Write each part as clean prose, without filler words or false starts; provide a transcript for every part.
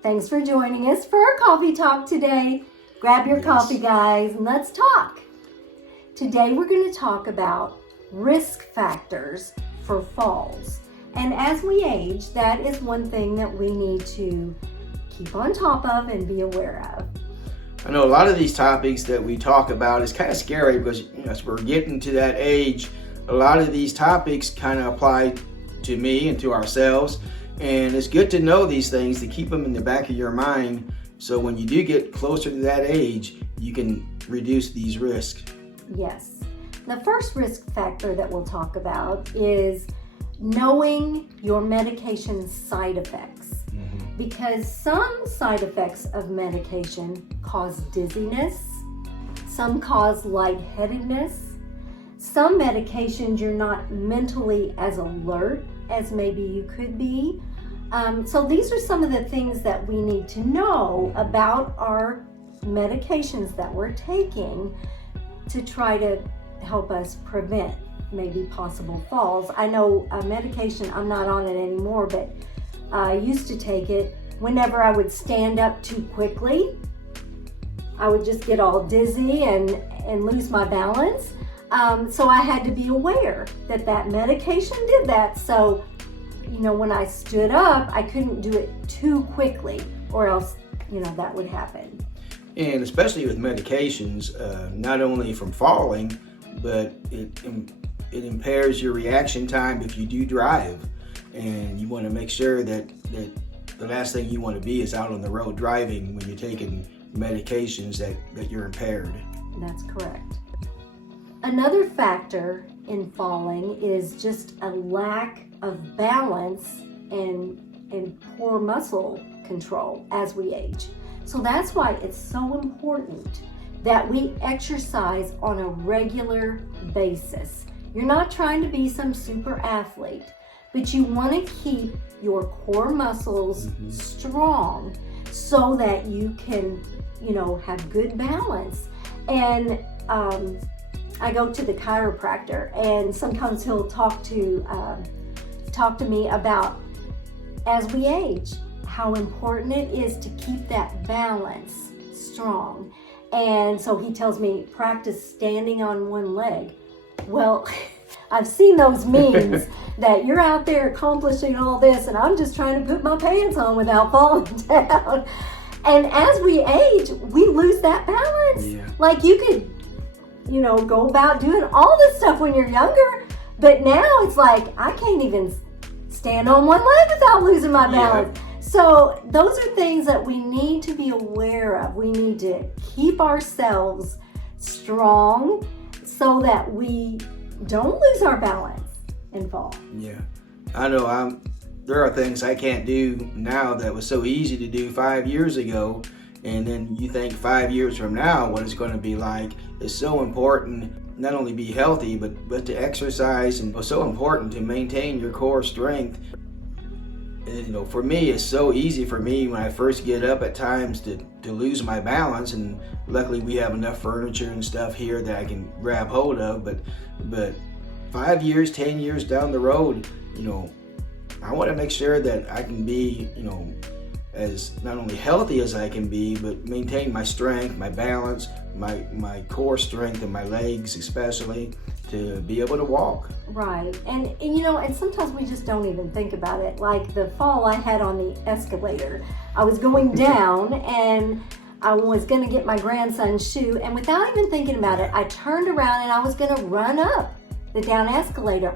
Thanks for joining us for our coffee talk today. Grab your coffee, guys, and let's talk. Today we're going to talk about risk factors for falls. And as we age, that is one thing that we need to keep on top of and be aware of. I know a lot of these topics that we talk about is kind of scary because as we're getting to that age, a lot of these topics kind of apply to me and to ourselves. And it's good to know these things, to keep them in the back of your mind, so when you do get closer to that age, you can reduce these risks. Yes. The first risk factor that we'll talk about is knowing your medication side effects. Because some side effects of medication cause dizziness, some cause lightheadedness, some medications you're not mentally as alert as maybe you could be. So these are some of the things that we need to know about our medications that we're taking to try to help us prevent maybe possible falls. I know a medication, I'm not on it anymore, but I used to take it whenever I would stand up too quickly. I would just get all dizzy and lose my balance. So I had to be aware that that medication did that. So, when I stood up, I couldn't do it too quickly or else, that would happen. And especially with medications, not only from falling, but it impairs your reaction time if you do drive. And you want to make sure that the last thing you want to be is out on the road driving when you're taking medications that you're impaired. That's correct. Another factor in falling is just a lack of balance and poor muscle control as we age. So that's why it's so important that we exercise on a regular basis. You're not trying to be some super athlete, but you want to keep your core muscles strong so that you can, have good balance. And I go to the chiropractor, and sometimes he'll talk to me about, as we age, how important it is to keep that balance strong. And so he tells me, practice standing on one leg. Well, I've seen those memes that you're out there accomplishing all this and I'm just trying to put my pants on without falling down. And as we age, we lose that balance. Yeah. Like you could, go about doing all this stuff when you're younger, but now it's like I can't even stand on one leg without losing my balance. Yeah. So those are things that we need to be aware of. We need to keep ourselves strong so that we don't lose our balance and fall. Yeah, I know there are things I can't do now that was so easy to do 5 years ago, and then you think 5 years from now what it's going to be like. It's so important not only be healthy but to exercise, and it's so important to maintain your core strength. And, for me, it's so easy for me when I first get up at times to lose my balance, and luckily we have enough furniture and stuff here that I can grab hold of, but 5 years, 10 years down the road, I want to make sure that I can be, as not only healthy as I can be, but maintain my strength, my balance, my core strength in my legs especially, to be able to walk. Right. And sometimes we just don't even think about it. Like the fall I had on the escalator. I was going down and I was going to get my grandson's shoe, and without even thinking about it, I turned around and I was going to run up the down escalator.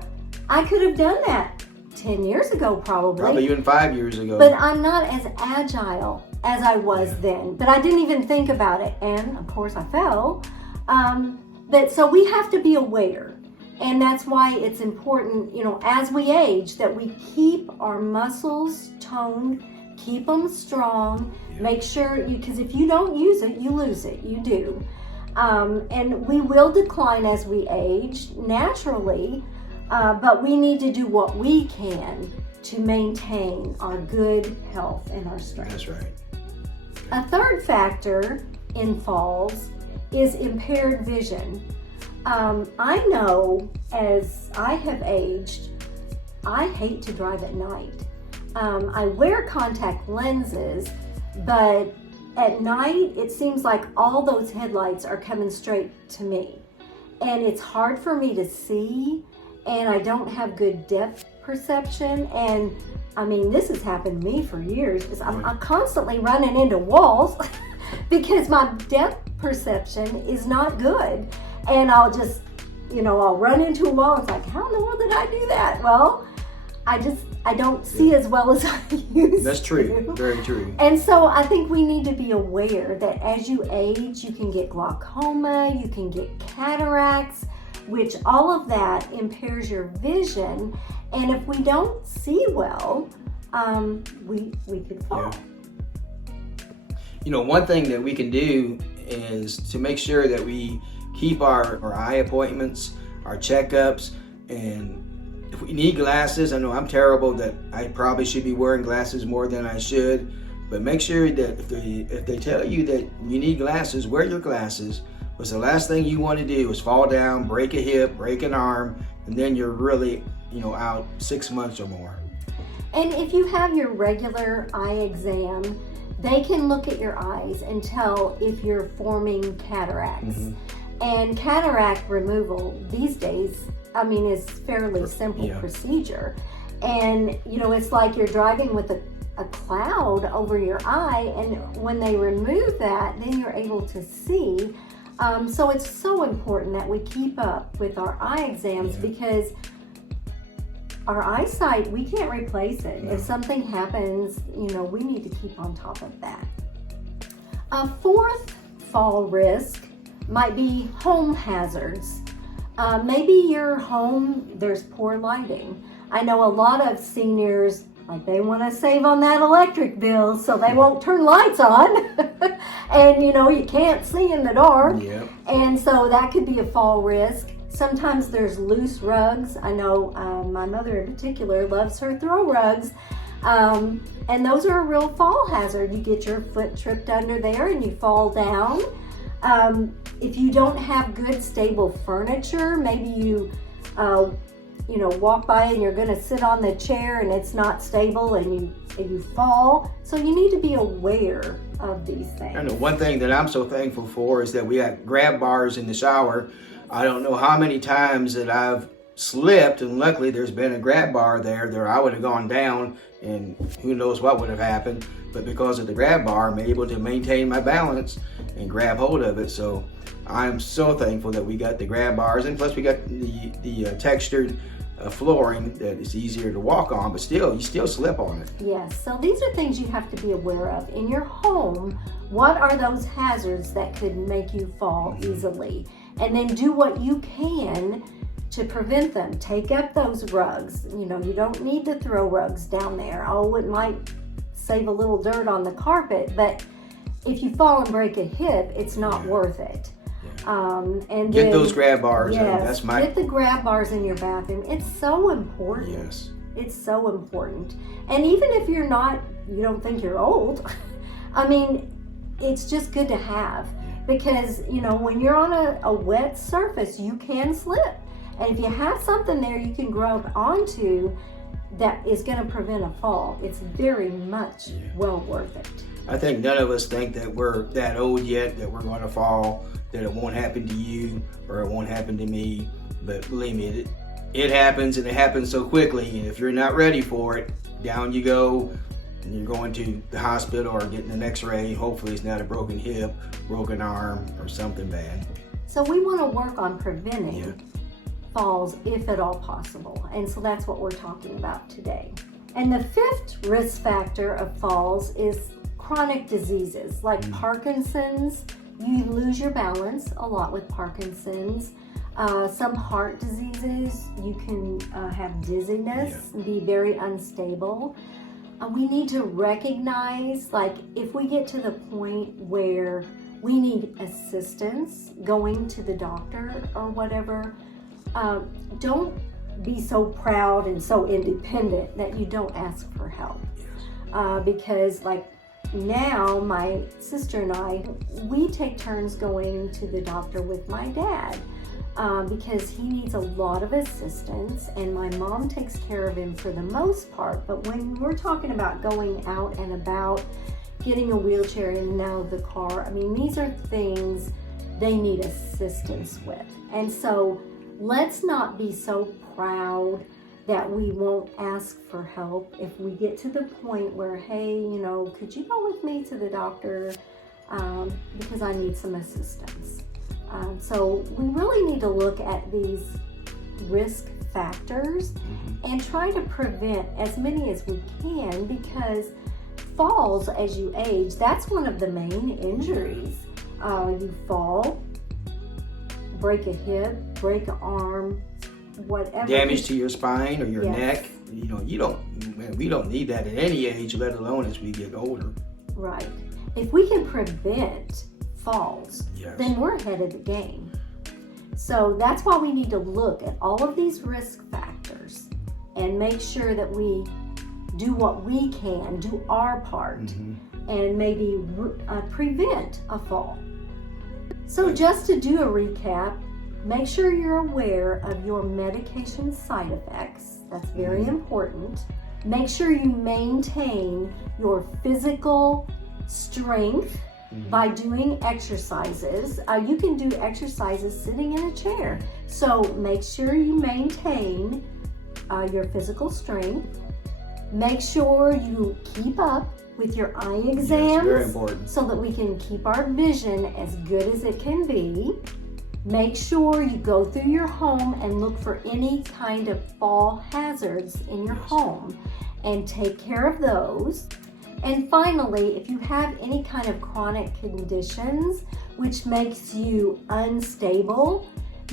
I could have done that 10 years ago probably even 5 years ago. But I'm not as agile as I was then. But I didn't even think about it, and of course I fell. But so we have to be aware, and that's why it's important, as we age, that we keep our muscles toned, keep them strong. Make sure because if you don't use it, you lose it. You do. And we will decline as we age naturally, but we need to do what we can to maintain our good health and our strength. That's right. A third factor in falls is impaired vision. I know as I have aged, I hate to drive at night. I wear contact lenses, but at night it seems like all those headlights are coming straight to me, and it's hard for me to see, and I don't have good depth perception. And I mean, this has happened to me for years, because I'm constantly running into walls because my depth perception is not good, and I'll just, I'll run into a wall and it's like, how in the world did I do that? Well, I don't see as well as I used That's true. to. Very true. And so I think we need to be aware that as you age, you can get glaucoma, you can get cataracts, which all of that impairs your vision. And if we don't see well, we could fall. Yeah. One thing that we can do is to make sure that we keep our eye appointments, our checkups, and if we need glasses, I know I'm terrible that I probably should be wearing glasses more than I should, but make sure that if they tell you that you need glasses, wear your glasses, because the last thing you want to do is fall down, break a hip, break an arm, and then you're really, out 6 months or more. And if you have your regular eye exam, they can look at your eyes and tell if you're forming cataracts. Mm-hmm. And cataract removal these days, is fairly simple procedure. And, it's like you're driving with a cloud over your eye, and when they remove that, then you're able to see. So it's so important that we keep up with our eye exams, because our eyesight, we can't replace it. If something happens, we need to keep on top of that. A fourth fall risk might be home hazards. Maybe your home, there's poor lighting. I know a lot of seniors, they want to save on that electric bill, so they won't turn lights on. And you can't see in the dark. Yep. And so that could be a fall risk. Sometimes there's loose rugs. I know my mother in particular loves her throw rugs. And those are a real fall hazard. You get your foot tripped under there and you fall down. If you don't have good stable furniture, maybe you walk by and you're going to sit on the chair and it's not stable and you fall. So you need to be aware of these things. I know one thing that I'm so thankful for is that we got grab bars in the shower. I don't know how many times that I've slipped, and luckily there's been a grab bar there I would have gone down and who knows what would have happened. But because of the grab bar, I'm able to maintain my balance and grab hold of it. So I'm so thankful that we got the grab bars, and plus we got the textured flooring that is easier to walk on, but still, you still slip on it. Yes, so these are things you have to be aware of. In your home, what are those hazards that could make you fall easily? And then do what you can to prevent them. Take up those rugs. You don't need to throw rugs down there. Oh, it might save a little dirt on the carpet, but if you fall and break a hip, it's not worth it. And get then, those grab bars. Yes, get the grab bars in your bathroom. It's so important. Yes. It's so important. And even if you don't think you're old, it's just good to have, because when you're on a wet surface, you can slip. And if you have something there you can grab onto that is going to prevent a fall, it's very much well worth it. I think none of us think that we're that old yet that we're going to fall, that it won't happen to you or it won't happen to me. But believe me, it happens, and it happens so quickly. And if you're not ready for it, down you go, and you're going to the hospital or getting an x-ray. Hopefully it's not a broken hip, broken arm, or something bad. So we want to work on preventing falls if at all possible. And so that's what we're talking about today. And the fifth risk factor of falls is chronic diseases like Parkinson's. You lose your balance a lot with Parkinson's. Some heart diseases, you can have dizziness and be very unstable. We need to recognize, if we get to the point where we need assistance going to the doctor or whatever, don't be so proud and so independent that you don't ask for help. Because now my sister and I, we take turns going to the doctor with my dad because he needs a lot of assistance, and my mom takes care of him for the most part. But when we're talking about going out and about, getting a wheelchair in and out of the car. I mean, these are things they need assistance with. And so let's not be so proud that we won't ask for help if we get to the point where, hey, could you go with me to the doctor because I need some assistance. So we really need to look at these risk factors and try to prevent as many as we can, because falls as you age, that's one of the main injuries. You fall, break a hip, break an arm, whatever. Damage to your spine or your neck. We don't need that at any age, let alone as we get older. Right. If we can prevent falls, then we're ahead of the game. So that's why we need to look at all of these risk factors and make sure that we do what we can, do our part, and maybe prevent a fall. So just to do a recap, make sure you're aware of your medication side effects. That's very important. Make sure you maintain your physical strength by doing exercises. You can do exercises sitting in a chair. So make sure you maintain your physical strength. Make sure you keep up with your eye exams, very important, so that we can keep our vision as good as it can be. Make sure you go through your home and look for any kind of fall hazards in your home and take care of those. And finally, if you have any kind of chronic conditions which makes you unstable,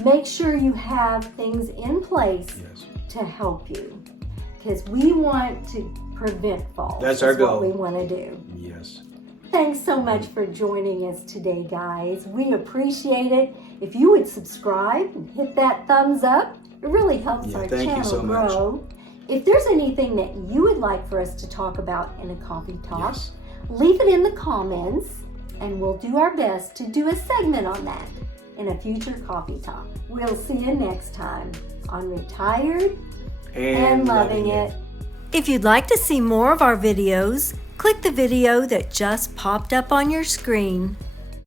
make sure you have things in place to help you, because we want to prevent falls. That's our goal. What we want to do. Yes. Thanks so much for joining us today, guys. We appreciate it. If you would subscribe and hit that thumbs up, it really helps our channel grow. If there's anything that you would like for us to talk about in a coffee talk, leave it in the comments, and we'll do our best to do a segment on that in a future coffee talk. We'll see you next time on Retired and Loving It. If you'd like to see more of our videos, click the video that just popped up on your screen.